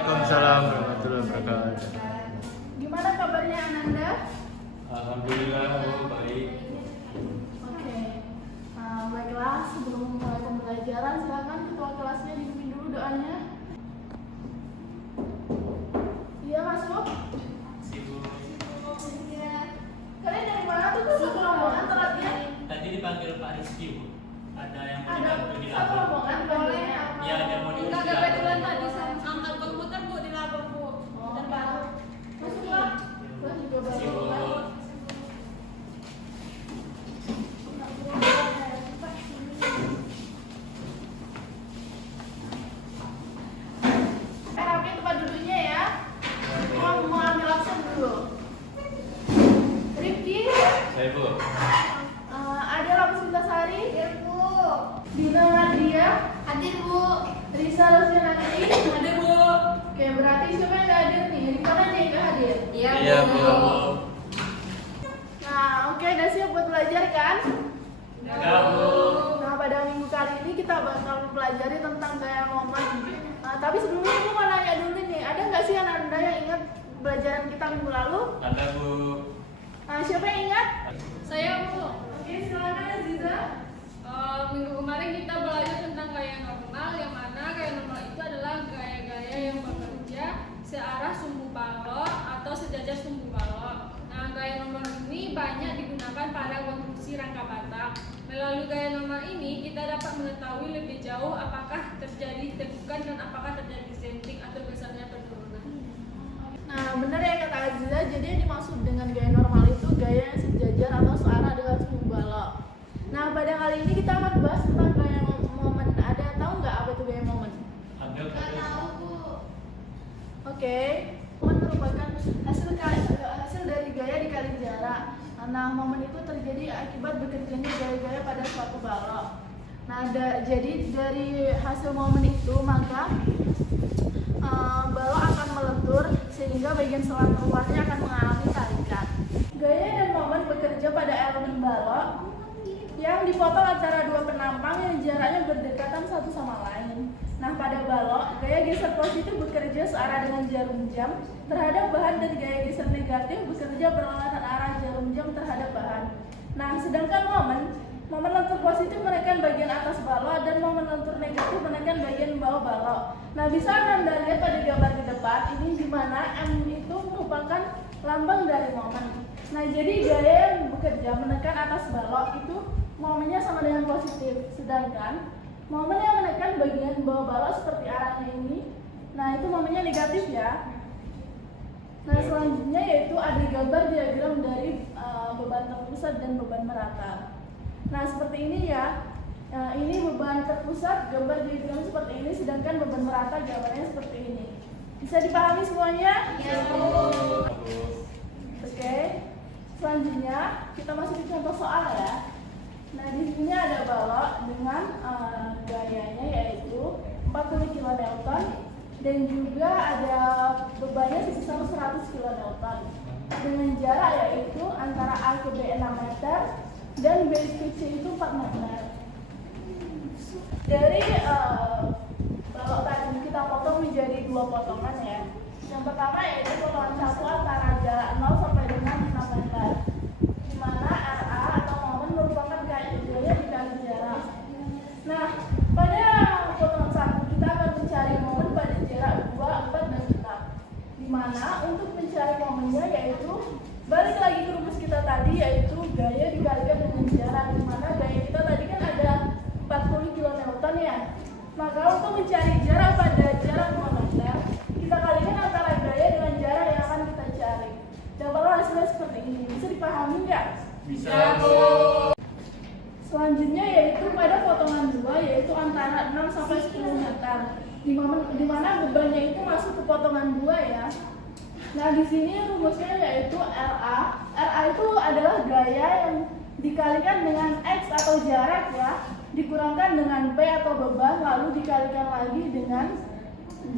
Waalaikumsalam warahmatullahi wabarakatuh. Gimana kabarnya Ananda? Alhamdulillah, Bu, baik. Oke. Baiklah, sebelum memulai pembelajaran, silakan ketua kelasnya dipimpin dulu doanya. Iya, masuk. Iya. Kalian dari mana tuh? Satu rombongan telatnya? Tadi dipanggil Pak Rizky, Bu. Ada yang mau Ada dibantu di satu labor. rombongan boleh? Iya, ada yang mau diurus Enggak di labor. kebetulan tadi saya angkat komputer Bu di labor Bu. Dan baru. Masuklah. Kelas juga Terima kasih, Bu. baru. Rapi tempat duduknya ya. Mau ambil absen dulu. Rifki, Saya, Bu. ada Lapis Mintasari, Hadir Bu. Dina Nadia, Hadir Bu. Risa Rosinanti. Hadir Bu. Oke, berarti siapa yang nggak hadir nih? Rifana nih yang nggak hadir. Iya, Bu. Nah, oke, udah siap buat belajar kan? Ya, Bu. Nah, pada minggu kali ini kita bakal mempelajari tentang gaya momen. Tapi sebelumnya aku mau nanya dulu nih, ada nggak sih Anda yang ingat pelajaran kita minggu lalu? Ada, Bu. Siapa yang ingat? Saya Bu. Oke, silakan Aziza. Minggu kemarin kita belajar tentang gaya normal, yang mana gaya normal itu adalah gaya-gaya yang bekerja searah sumbu balok atau sejajar sumbu balok. Nah, gaya normal ini banyak digunakan pada konstruksi rangka batak. Melalui gaya normal ini, kita dapat mengetahui lebih jauh apakah terjadi tekukan dan apakah terjadi zenting atau besarnya penurunan. Nah, benar ya kata Aziza, jadi yang dimaksud dengan gaya normal itu gaya yang sejajar atau searah dengan sumbu balok. Nah, pada kali ini kita akan bahas tentang gaya momen. Ada yang tahu nggak apa itu gaya momen? Ada, Bu. Oke, momen merupakan hasil dari gaya dikali jarak. Nah, momen itu terjadi akibat bekerjanya gaya-gaya pada suatu balok. Nah, jadi dari hasil momen itu maka balok akan melentur sehingga bagian selang luarnya akan mengalami tarikan. Gaya dan momen bekerja pada elemen balok yang dipotong antara dua penampang yang jaraknya berdekatan satu sama lain. Nah, pada balok, gaya geser positif bekerja searah dengan jarum jam terhadap bahan dan gaya geser negatif bekerja berlawanan arah jarum jam terhadap bahan. Nah, sedangkan momen lentur positif menekan bagian atas balok dan momen lentur negatif menekan bagian bawah balok. Nah, bisa Anda lihat pada gambar di depan ini di mana M itu merupakan lambang dari momen. Nah, jadi gaya yang bekerja menekan atas balok itu momennya sama dengan positif, sedangkan momen yang menekan bagian bawah balok seperti arahnya ini, nah itu momennya negatif ya. Nah, selanjutnya yaitu ada gambar diagram dari beban terpusat dan beban merata. Nah, seperti ini ya. Ini beban terpusat, gambar diagram seperti ini, sedangkan beban merata gambarnya seperti ini. Bisa dipahami semuanya? Ya, Bu. Oke. Selanjutnya kita masuk ke contoh soal ya. Nah, di sini ada balok dengan gayanya yaitu 40 kN dan juga ada bebannya sebesar 100 kN dengan jarak yaitu antara A ke B 6 meter dan B ke C itu 4 meter. Dari balok tadi kita potong menjadi dua potongan ya. Yang pertama yaitu potongan satu antara jarak 0 sampai dengan 6 meter, di mana RA atau momen merupakan gaya dikali jarak. Nah, pada potongan satu kita akan mencari momen pada jarak 2, 4, dan 6. Di mana untuk mencari momennya yaitu balik lagi ke rumus kita tadi yaitu gaya dikalikan dengan jarak, di mana gaya kita tadi kan ada 40 kN ya. Maka untuk mencari jarak pada jarak 2 meter, kita kalikan antara gaya dengan jarak yang akan kita cari. Dapatlah hasilnya seperti ini. Bisa dipahami nggak? Bisa, Bu. Selanjutnya yaitu pada potongan 2 yaitu antara 6 sampai 10 meter. Di mana bebannya itu masuk ke potongan 2 ya. Nah, di sini rumusnya yaitu RA. RA itu adalah gaya yang dikalikan dengan X atau jarak ya, dikurangkan dengan P atau beban, lalu dikalikan lagi dengan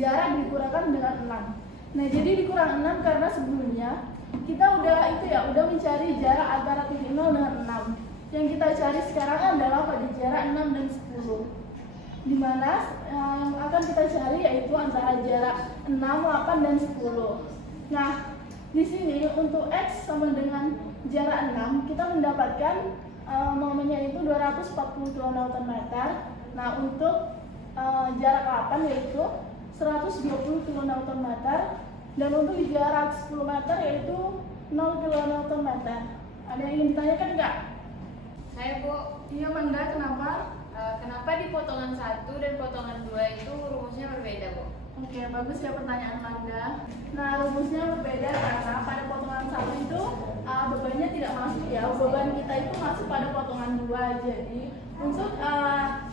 jarak dikurangkan dengan 6. Nah, jadi dikurang 6 karena sebelumnya kita udah mencari jarak antara titik 0 dengan 6. Yang kita cari sekarang adalah pada jarak 6 dan 10. di mana yang akan kita cari yaitu antara jarak 6, 8, dan 10. Nah, di sini untuk X sama dengan jarak 6 kita mendapatkan momennya itu 240 kN. Nah, untuk jarak 8 yaitu 120 kN, dan untuk jarak 10 meter yaitu 0 kN. Ada yang ingin ditanyakan nggak? Saya Bu, Iya Manda, kenapa? kenapa di potongan 1 dan potongan 2 itu rumusnya berbeda Bu? Oke, bagus ya pertanyaan Manda. Nah, rumusnya berbeda karena pada potongan 1 itu bebannya tidak masuk ya. Beban kita itu masuk pada potongan 2. Jadi untuk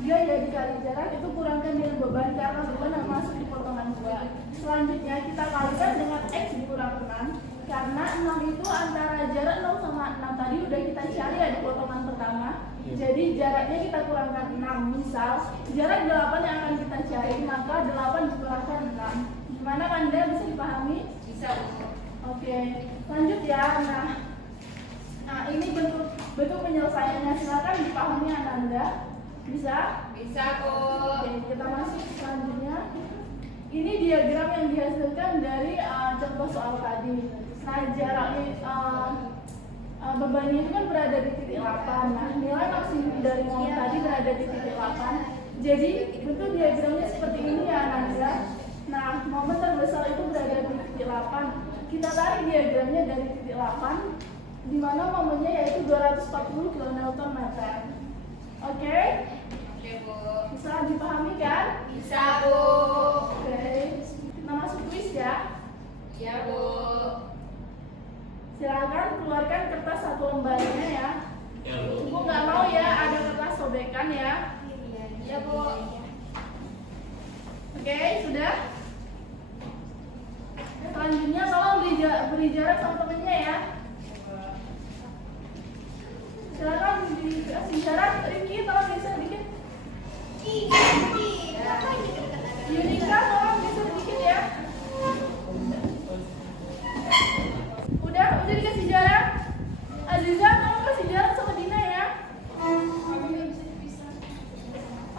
gaya dikali jarak itu kurangkan dengan beban karena beban yang masuk di potongan 2. Selanjutnya kita kalikan dengan X dikurang 6 karena 6 itu antara jarak 0 sama 6 tadi udah kita cari ya di potongan pertama. Jadi jaraknya kita kurangkan 6. Misal jarak 8 yang akan kita cari, maka 8 dikurangkan 6. Gimana Anda bisa dipahami? Bisa Bu. Oke, lanjut ya. Nah ini bentuk penyelesaiannya, silakan dipahami Ananda. Bisa? Bisa Bu. Oke, kita masuk selanjutnya. Ini diagram yang dihasilkan dari contoh soal tadi. Nah, jaraknya bebannya itu kan berada di titik 8. Nah, nilai maksimum dari momen tadi berada di titik 8. Jadi, bentuk diagramnya seperti ini ya, Ananda. Nah, momen terbesar itu berada di titik 8. Kita tarik diagramnya dari titik 8, di mana momennya yaitu 240 kN. Oke? Oke Bu. Bisa dipahami kan? Bisa Bu. Oke. Kita masuk kuis ya. Iya Bu. Silakan keluarkan kertas 1 lembarnya ya. Ya Bu. Ibu nggak mau ya ada kertas sobekan ya. Iya Bu. Oke, sudah. Selanjutnya tolong beri jarak sama temennya ya. Silakan dikasih jarak. Riki tolong geser dikit. Yunika tolong geser dikit ya. Udah dikasih jarak. Aziza tolong kasih jarak sama Dina ya.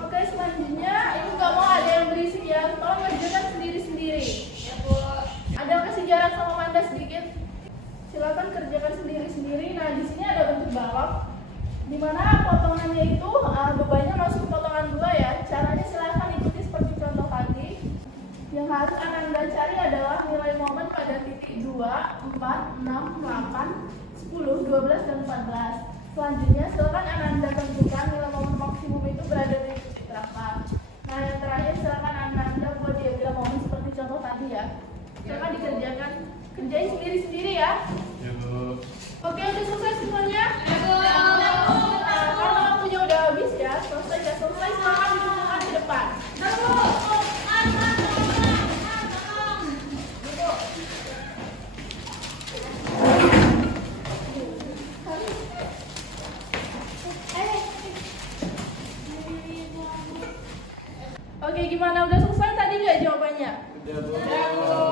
Oke, selanjutnya ibu nggak mau ada yang berisik ya. Tolong kerjakan sendiri-sendiri. Ya Bu. Ada yang kasih jarak sama Manda sedikit. Silakan kerjakan sendiri-sendiri. Nah, di sini ada bentuk balok, di mana potongannya itu bebannya masuk ke potongan 2 ya. Caranya silakan ikuti seperti contoh tadi. Yang harus Ananda cari adalah nilai momen pada titik 2, 4, 6, 8, 10, 12, dan 14. Selanjutnya silakan Ananda tentukan nilai momen maksimum itu berada di titik berapa. Nah, yang terakhir silakan Ananda buat diagram momen seperti contoh tadi ya. Silakan dikerjakan, kerjain sendiri-sendiri ya. Ya Bu. Oke, udah selesai semuanya? Ya Bu. Karena waktunya udah habis ya, selesai ya selesai, silakan dikumpulkan di depan. Oke, gimana? Udah selesai tadi nggak jawabannya? Ya Bu.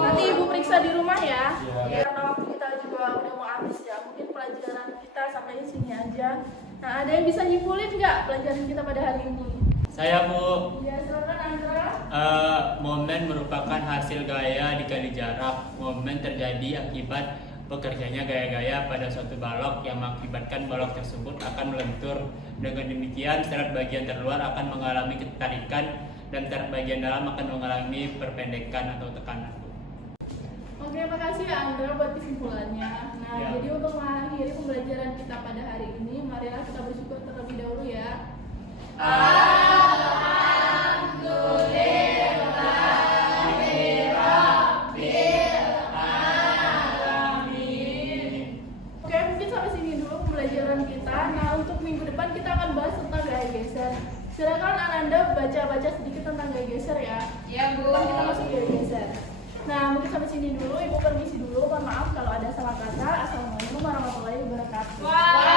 Nanti ibu periksa di rumah ya. Ya. Karena waktu kita juga udah mau habis ya. Mungkin pelajaran kita sampai di sini aja. Nah, ada yang bisa nyimpulin nggak pelajaran kita pada hari ini? Saya Bu. Ya, silakan Andra. Momen merupakan hasil gaya dikali jarak. Momen terjadi akibat bekerjanya gaya-gaya pada suatu balok yang mengakibatkan balok tersebut akan melentur. Dengan demikian, serat bagian terluar akan mengalami ketarikan dan serat bagian dalam akan mengalami perpendekan atau tekanan. Oke, makasih ya Andra buat kesimpulannya. Nah, Ya. jadi untuk mengakhiri pembelajaran kita pada hari ini, marilah kita bersyukur terlebih dahulu ya. Oke, mungkin sampai sini dulu pembelajaran kita. Nah, untuk minggu depan kita akan bahas tentang gaya geser. Silakan Ananda baca-baca sedikit tentang gaya geser ya. Ya Bu. Depan kita masuk gaya geser. Nah, mungkin sampai sini dulu. Ibu permisi dulu. Mohon maaf kalau ada salah kata. Assalamualaikum warahmatullahi wabarakatuh. Wah.